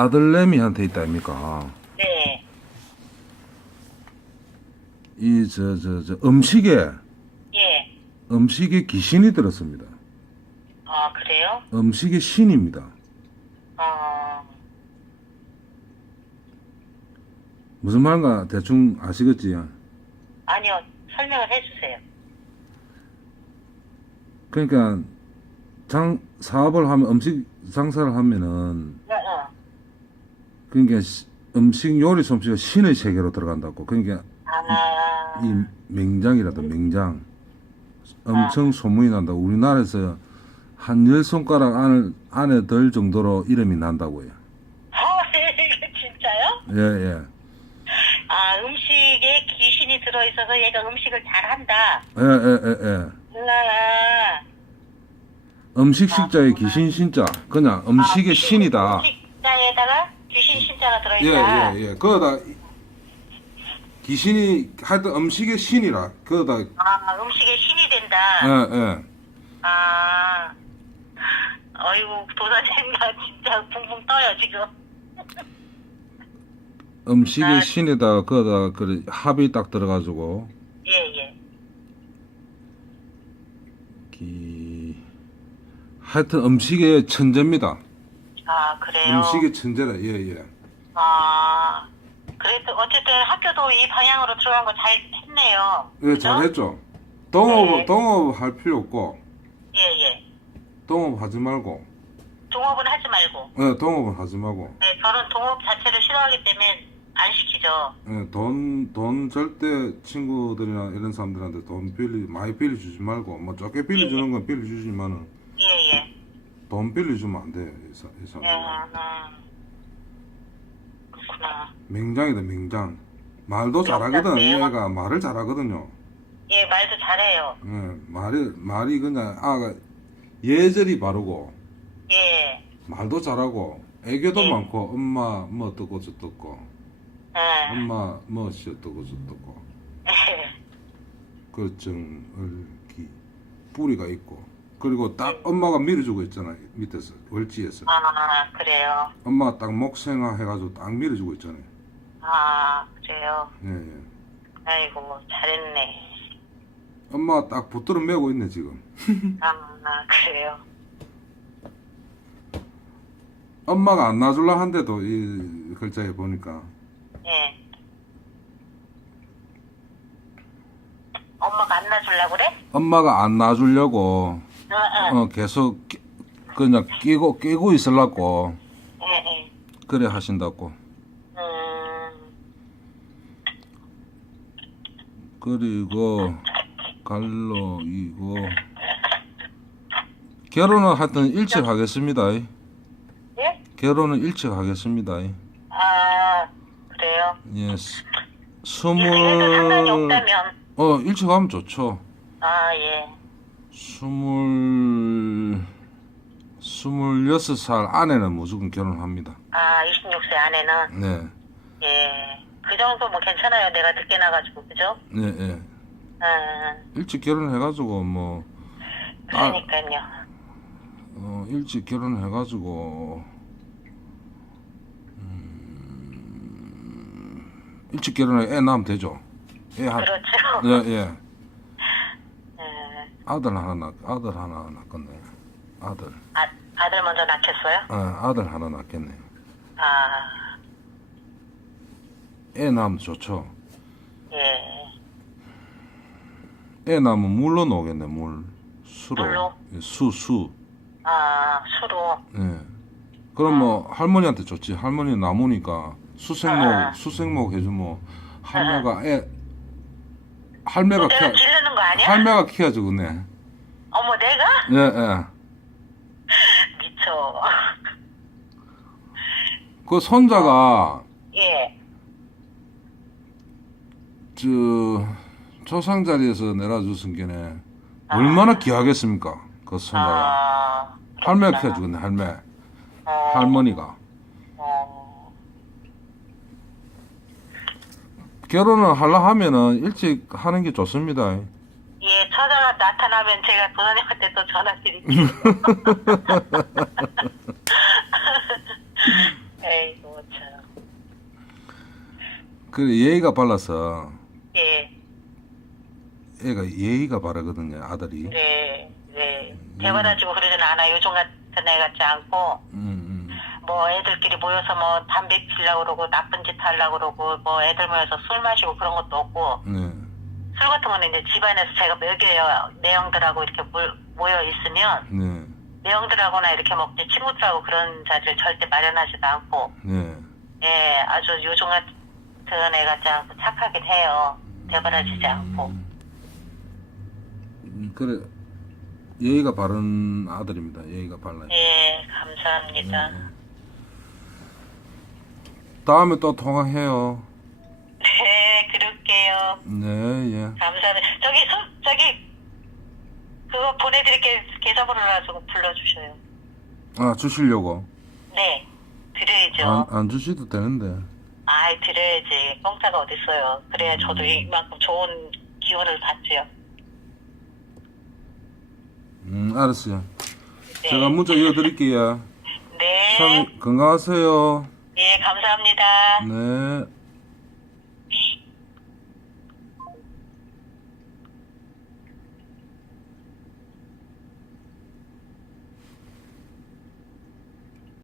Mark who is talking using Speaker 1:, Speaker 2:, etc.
Speaker 1: 아들내미한테 있다 아닙니까?
Speaker 2: 네.
Speaker 1: 이 저 저 저 음식에
Speaker 2: 예.
Speaker 1: 음식에 귀신이 들었습니다.
Speaker 2: 아, 그래요?
Speaker 1: 음식의 신입니다.
Speaker 2: 어,
Speaker 1: 무슨 말인가 대충 아시겠지?
Speaker 2: 아니요. 설명을 해주세요.
Speaker 1: 그러니까 장 사업을 하면 음식 장사를 하면은. 그러니까 시- 음식 요리 솜씨가 신의 세계로 들어간다고. 그러니까
Speaker 2: 아,
Speaker 1: 이 맹장이라도 맹장 엄청 소문이 난다고. 우리나라에서 한 열 손가락 안을 안에 들 정도로 이름이 난다고요.
Speaker 2: 어, 진짜요?
Speaker 1: 예 예.
Speaker 2: 아, 음식에 귀신이 들어있어서 얘가 음식을 잘한다.
Speaker 1: 예, 예, 예, 예.
Speaker 2: 아,
Speaker 1: 음식 식자에 귀신 신자. 그냥 음식의 신이다.
Speaker 2: 음식자에다가 신자가
Speaker 1: 예,
Speaker 2: 들어있다.
Speaker 1: 예, 예. 거기다 귀신이 하여튼 음식의 신이라. 거기다
Speaker 2: 아, 음식의 신이 된다.
Speaker 1: 예, 예.
Speaker 2: 아, 어이구, 도사님, 나 진짜 붕붕 떠요, 지금.
Speaker 1: 음식의
Speaker 2: 아.
Speaker 1: 신에다 거기다 그 합이 딱 들어가지고
Speaker 2: 예, 예.
Speaker 1: 기 하여튼 음식의 천재입니다.
Speaker 2: 아, 그래요?
Speaker 1: 음식의 천재라. 예, 예.
Speaker 2: 아, 그래도 어쨌든 학교도 이 방향으로 들어간 거 잘 했네요.
Speaker 1: 예,
Speaker 2: 그죠?
Speaker 1: 잘했죠. 동업
Speaker 2: 네.
Speaker 1: 동업 할 필요 없고
Speaker 2: 예, 예.
Speaker 1: 동업 하지 말고.
Speaker 2: 동업은 하지 말고.
Speaker 1: 예, 동업은 하지 말고.
Speaker 2: 네, 저는 동업 자체를 싫어하기 때문에 안 시키죠.
Speaker 1: 예, 돈, 돈 절대 친구들이나 이런 사람들한테 돈 빌리, 많이 빌려주지 말고, 뭐, 적게 빌려주는 건 빌려주지만은,
Speaker 2: 예, 예.
Speaker 1: 돈 빌려주면 안 돼, 이, 사, 이
Speaker 2: 예,
Speaker 1: 사람들.
Speaker 2: 음. 그렇구나.
Speaker 1: 맹장이다, 맹장. 말도 잘하거든,
Speaker 2: 맹장이에요?
Speaker 1: 얘가 말을 잘하거든요.
Speaker 2: 예, 말도 잘해요.
Speaker 1: 예, 말이, 말이 그냥, 아가, 예절이 바르고,
Speaker 2: 예.
Speaker 1: 말도 잘하고, 애교도
Speaker 2: 예.
Speaker 1: 많고, 엄마, 뭐, 어떻고, 저떻고,
Speaker 2: 예.
Speaker 1: 엄마, 뭐, 씨, 어떻고, 저떻고,
Speaker 2: 예.
Speaker 1: 그정을기 뿌리가 있고 그리고 딱 엄마가 밀어주고 있잖아요 밑에서 월지에서
Speaker 2: 아, 그래요.
Speaker 1: 엄마가 딱 목생화 해가지고 딱 밀어주고 있잖아요
Speaker 2: 아, 그래요.
Speaker 1: 예, 예.
Speaker 2: 아이고, 잘했네.
Speaker 1: 엄마가 딱 붙들어 메고 있네 지금
Speaker 2: 아, 그래요.
Speaker 1: 엄마가 안 놔줄라 한데도 이 글자에 보니까
Speaker 2: 예. 엄마가 안 놔주려고 그래?
Speaker 1: 엄마가 안 놔주려고. 어, 계속 끼- 그냥 끼고 끼고 있으려고
Speaker 2: 예, 예.
Speaker 1: 그래 하신다고
Speaker 2: 음,
Speaker 1: 그리고 갈로 이고 결혼은 하여튼 일찍 하겠습니다.
Speaker 2: 예?
Speaker 1: 결혼은 일찍 하겠습니다.
Speaker 2: 아, 그래요.
Speaker 1: 예, 스-
Speaker 2: 예, 상관이
Speaker 1: 스물
Speaker 2: 없다면.
Speaker 1: 어 일찍 하면 좋죠.
Speaker 2: 아, 예.
Speaker 1: 스물 스물여섯 살 안에는 무조건 결혼합니다.
Speaker 2: 아, 26세 안에는.
Speaker 1: 네,
Speaker 2: 예. 그 정도 뭐 괜찮아요. 내가 늦게 나가지고, 그죠?
Speaker 1: 네, 예.
Speaker 2: 음,
Speaker 1: 일찍 결혼해가지고 뭐 아,
Speaker 2: 그러니까요.
Speaker 1: 어, 일찍 결혼해가지고 음, 일찍 결혼해 애 낳으면 되죠. 애 한,
Speaker 2: 그렇죠.
Speaker 1: 예, 예.
Speaker 2: 음,
Speaker 1: 아들 하나 낳, 아들 하나 낳겠네. 아들,
Speaker 2: 아, 아들 먼저 낳겠어요?
Speaker 1: 아, 아들 하나 낳겠네.
Speaker 2: 아,
Speaker 1: 애 낳으면 좋죠.
Speaker 2: 예.
Speaker 1: 애 낳으면 물로 놓겠네, 물. 수로.
Speaker 2: 물로?
Speaker 1: 예, 수, 수.
Speaker 2: 아, 수로.
Speaker 1: 예. 그럼 뭐 할머니한테 좋지. 할머니 남으니까 수생목,
Speaker 2: 아.
Speaker 1: 수생목 해주면 할매가 애, 할매가
Speaker 2: 또 내가 기르는 거 아니야?
Speaker 1: 할매가 키워주겠네.
Speaker 2: 어머, 내가?
Speaker 1: 예, 예.
Speaker 2: 미쳐.
Speaker 1: 그 손자가
Speaker 2: 예.
Speaker 1: 저 조상 자리에서 내려주신 게네 얼마나 귀하겠습니까? 그 손자가
Speaker 2: 아,
Speaker 1: 할매가
Speaker 2: 그렇구나.
Speaker 1: 키워주겠네 할매
Speaker 2: 어,
Speaker 1: 할머니가
Speaker 2: 어,
Speaker 1: 결혼을 하려 하면은 일찍 하는 게 좋습니다.
Speaker 2: 예, 처자가 나타나면 제가 도사님한테 또 전화 드릴게요. 에이고, 뭐 참.
Speaker 1: 그래 예의가 발라서
Speaker 2: 예,
Speaker 1: 애가 예의가 바르거든요 아들이.
Speaker 2: 네, 네. 음. 대받아주고 그러진 않아. 요즘 같은 애 같지 않고,
Speaker 1: 음, 음.
Speaker 2: 뭐 애들끼리 모여서 뭐 담배 피려고 그러고, 나쁜 짓 하려고 그러고, 뭐 애들 모여서 술 마시고 그런 것도 없고,
Speaker 1: 네.
Speaker 2: 술 같은 거는 이제 집안에서 제가 먹여요. 내형들하고 이렇게 모- 모여 있으면
Speaker 1: 네.
Speaker 2: 내형들하고나 이렇게 먹지 친구들하고 그런 자리를 절대 마련하지도 않고
Speaker 1: 네.
Speaker 2: 예 아주 요즘 같은 애 같지 않고 착하게 해요. 대바라지지 않고
Speaker 1: 음, 그래 예의가 바른 아들입니다. 예의가 발라요.
Speaker 2: 예 감사합니다.
Speaker 1: 다음에 또 통화해요.
Speaker 2: 네 그럴게요.
Speaker 1: 네, 예.
Speaker 2: 감사합니다. 저기 소, 저기 그거 보내드릴게 계좌번호라서 불러주셔요.
Speaker 1: 아 주시려고?
Speaker 2: 네 드려야죠.
Speaker 1: 안, 안 주셔도 되는데.
Speaker 2: 아이 드려야지 공짜가 어딨어요. 그래야 저도 이만큼 좋은 기운을 받지요.
Speaker 1: 음, 알았어요.
Speaker 2: 네.
Speaker 1: 제가 문자 이어드릴게요.
Speaker 2: 네.
Speaker 1: 참 건강하세요.
Speaker 2: 예 감사합니다.
Speaker 1: 네.